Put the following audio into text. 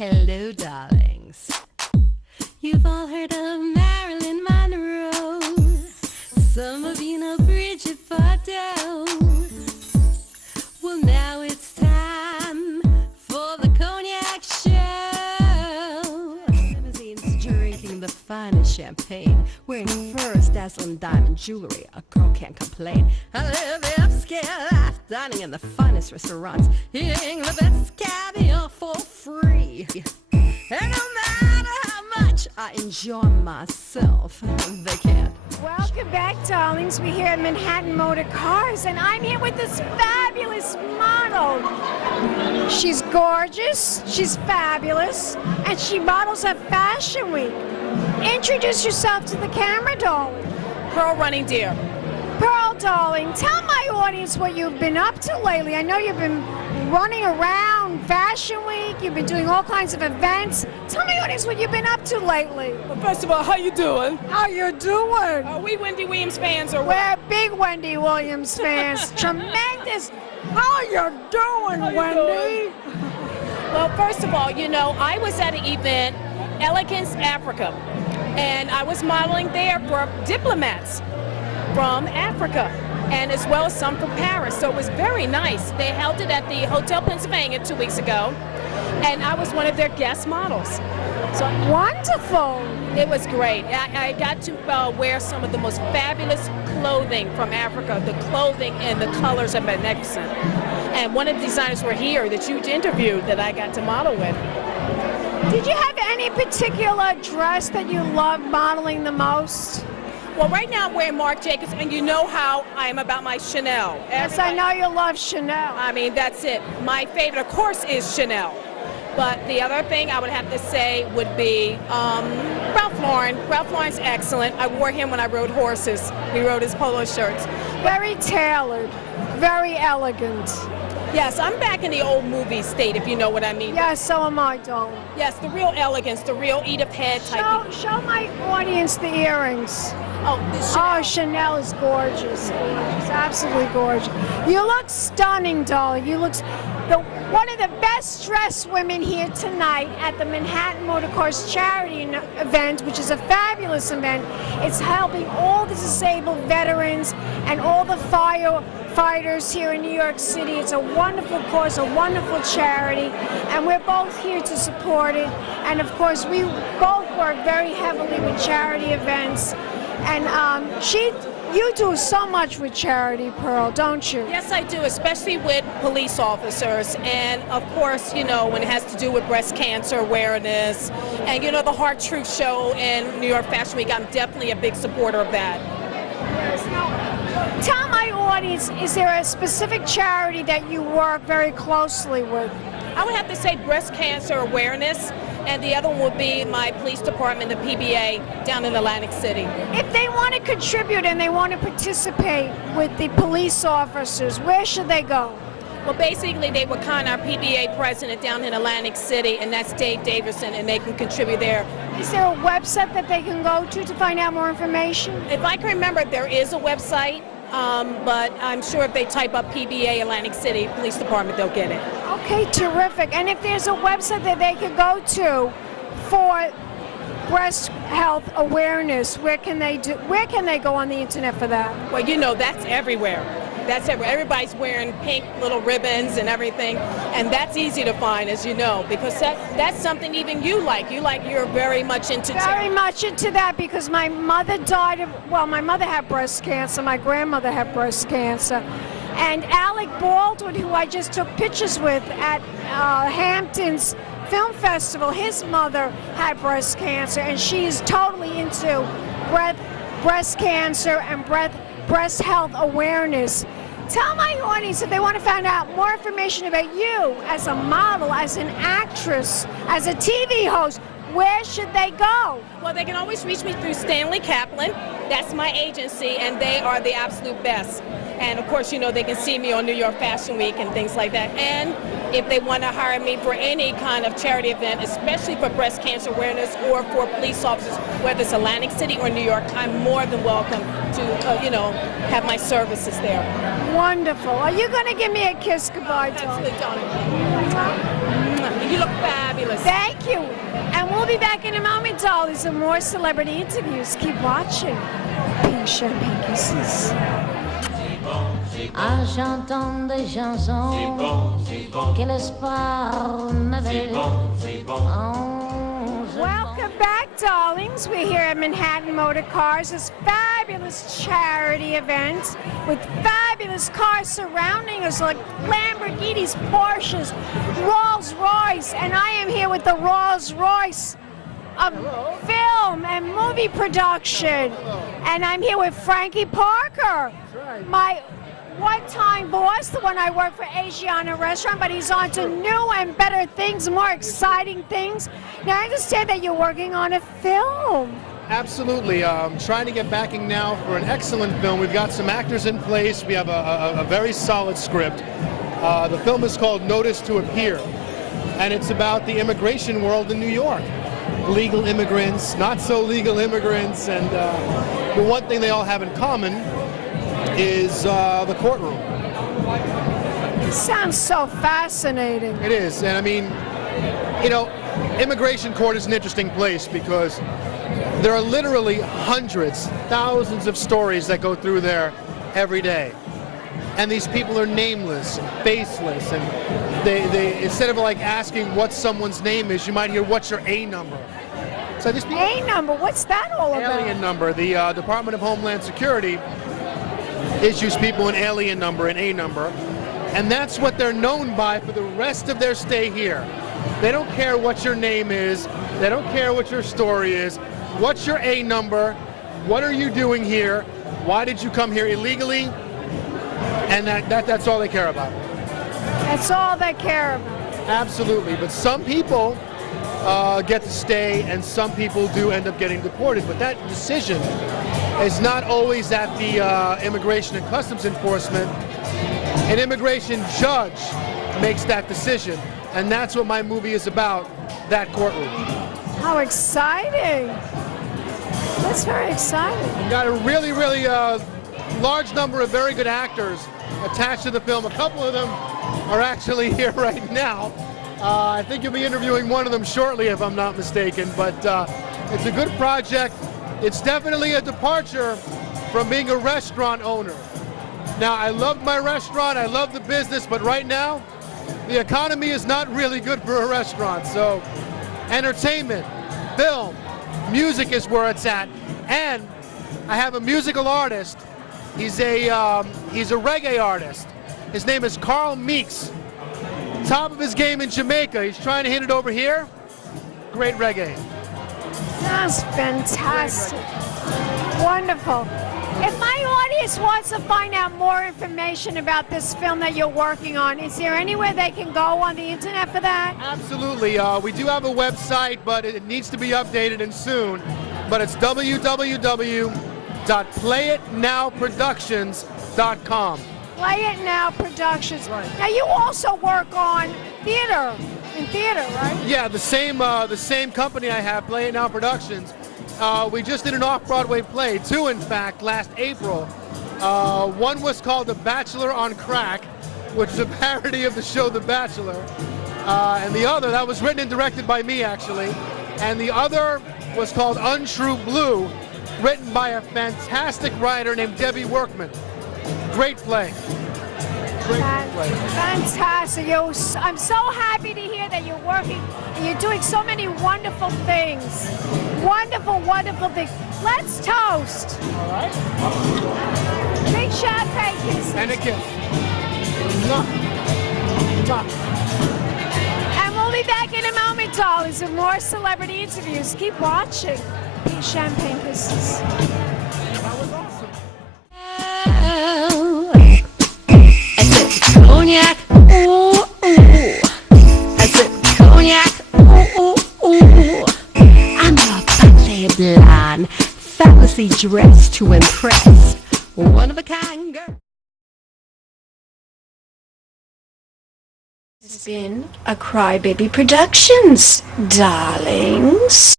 Hello, darlings. You've all heard of Marilyn Monroe. Some of you know Bridget Bardot. Well, now it's time for the Cognac Show. Limousines drinking the finest champagne, wearing furs, dazzling diamond jewelry. A girl can't complain. I live the upscale life, dining in the finest restaurants, eating the best caviar for free. And no matter how much I enjoy myself, they can't. Welcome back, darlings. We're here at Manhattan Motor Cars, and I'm here with this fabulous model. She's gorgeous, she's fabulous, and she models at Fashion Week. Introduce yourself to the camera, darling. Pearl Running Deer. Pearl, darling, tell my audience what you've been up to lately. I know you've been running around Fashion Week, you've been doing all kinds of events. Tell my audience what you've been up to lately. Well, first of all, how you doing? How you doing? Are we Wendy Williams fans or what? We're big Wendy Williams fans. Tremendous. How you doing, Wendy? Well, first of all, you know, I was at an event, Elegance Africa, and I was modeling there for diplomats from Africa, and as well as some from Paris. So it was very nice. They held it at the Hotel Pennsylvania 2 weeks ago, and I was one of their guest models. So Wonderful. it was great. I got to wear some of the most fabulous clothing from Africa. The clothing and the colors are magnificent. And one of the designers were here that you interviewed that I got to model with. Did you have any particular dress that you love modeling the most? Well, right now I'm wearing Marc Jacobs, and you know how I am about my Chanel. Yes, I know you love Chanel. I mean, that's it. My favorite, of course, is Chanel. But the other thing I would have to say would be Ralph Lauren. Ralph Lauren's excellent. I wore him when I rode horses. We rode his polo shirts. Very tailored, very elegant. Yes, I'm back in the old movie state, if you know what I mean. Yes, so am I, darling. Yes, the real elegance, the real Edith Head type. Show my audience the earrings. Oh, this Chanel. Oh, Chanel is gorgeous, gorgeous, absolutely gorgeous. You look stunning, darling. You look one of the best dressed women here tonight at the Manhattan Motor Cars charity event, which is a fabulous event. It's helping all the disabled veterans and all the firefighters here in New York City. It's a wonderful cause, a wonderful charity, and we're both here to support it. And of course, we both work very heavily with charity events. And you do so much with charity, Pearl, don't you? Yes, I do, especially with police officers. And of course, you know, when it has to do with breast cancer awareness and, you know, the Hard Truth Show and New York Fashion Week, I'm definitely a big supporter of that. Yes. Now, tell my audience, is there a specific charity that you work very closely with? I would have to say breast cancer awareness, and the other one would be my police department, the PBA, down in Atlantic City. If they want to contribute and they want to participate with the police officers, where should they go? Well, basically, they would contact our PBA president down in Atlantic City, and that's Dave Davison, and they can contribute there. Is there a website that they can go to find out more information? If I can remember, there is a website, but I'm sure if they type up PBA Atlantic City Police Department, they'll get it. Okay, terrific. And if there's a website that they could go to for breast health awareness, where can they go on the internet for that? Well, you know, that's everywhere. That's everywhere. Everybody's wearing pink little ribbons and everything, and that's easy to find, as you know, because that's something even you like. You're very much into Very much into that, because my mother died of, well, my mother had breast cancer, my grandmother had breast cancer, and Alec Baldwin, who I just took pictures with at Hampton's Film Festival, his mother had breast cancer, and she is totally into breast cancer and breast health awareness. Tell my audience, if they want to find out more information about you as a model, as an actress, as a TV host, where should they go? Well, they can always reach me through Stanley Kaplan. That's my agency, and they are the absolute best. And of course, you know, they can see me on New York Fashion Week and things like that. And if they want to hire me for any kind of charity event, especially for breast cancer awareness or for police officers, whether it's Atlantic City or New York, I'm more than welcome to, you know, have my services there. Wonderful. Are you going to give me a kiss goodbye, darling? Absolutely, darling. You look fabulous. Thank you. And we'll be back in a moment, dollies, and more celebrity interviews. Keep watching. Pink Champagne Kisses. En chantant des chansons, quel espoir m'avait. Welcome back, darlings. We're here at Manhattan Motor Cars, this fabulous charity event with fabulous cars surrounding us like Lamborghinis, Porsches, Rolls Royce, and I am here with the Rolls Royce of film and movie production. And I'm here with Frankie Parker, my one-time boss, the one I work for Asiana Restaurant, but he's on to new and better things, more exciting things. Now I understand that you're working on a film. Absolutely. Trying to get backing now for an excellent film. We've got some actors in place. We have a very solid script. The film is called Notice to Appear, and it's about the immigration world in New York. Legal immigrants, not so legal immigrants, and the one thing they all have in common is the courtroom. Sounds so fascinating. It is, and I mean, you know, immigration court is an interesting place because there are literally hundreds, thousands of stories that go through there every day. And these people are nameless, faceless, and they instead of like asking what someone's name is, you might hear, what's your A number? So these people, A number, what's that all about? alien number. The Department of Homeland Security issues people an alien number, an A number, and that's what they're known by for the rest of their stay here. They don't care what your name is, they don't care what your story is, what's your A number, what are you doing here, why did you come here illegally, and that's all they care about. That's all they care about. Absolutely, but some people get to stay and some people do end up getting deported, but that decision is not always at the Immigration and Customs Enforcement. An immigration judge makes that decision, and that's what my movie is about, that courtroom. How exciting. That's very exciting. We've got a really, really large number of very good actors attached to the film. A couple of them are actually here right now. I think you'll be interviewing one of them shortly, if I'm not mistaken, but it's a good project. It's definitely a departure from being a restaurant owner. Now, I love my restaurant, I love the business, but right now, the economy is not really good for a restaurant. So, entertainment, film, music is where it's at. And I have a musical artist. He's a reggae artist. His name is Carl Meeks. Top of his game in Jamaica. He's trying to hit it over here. Great reggae. Sounds fantastic. Wonderful. If my audience wants to find out more information about this film that you're working on, is there anywhere they can go on the internet for that? Absolutely. We do have a website, but it needs to be updated and soon. But it's www.playitnowproductions.com. Play It Now Productions. Right. Now you also work on theater, right? Yeah, the same company I have, Play It Now Productions. We just did an off-Broadway play, two in fact, last April. One was called The Bachelor on Crack, which is a parody of the show The Bachelor. And the other, that was written and directed by me actually. And the other was called Untrue Blue, written by a fantastic writer named Debbie Workman. Great play. Great play. Fantastic. I'm so happy to hear that you're working and you're doing so many wonderful things. Wonderful, wonderful things. Let's toast. All right. Big champagne kisses. And a kiss. Mwah. Mwah. And we'll be back in a moment, dollies, with more celebrity interviews. Keep watching. Big champagne kisses. That was awesome. I said cognac, ooh, ooh. I said cognac, ooh, ooh, ooh. I'm a bubbly blonde, fancy dress to impress. One of a kind girl. This has been a Crybaby Productions, darlings.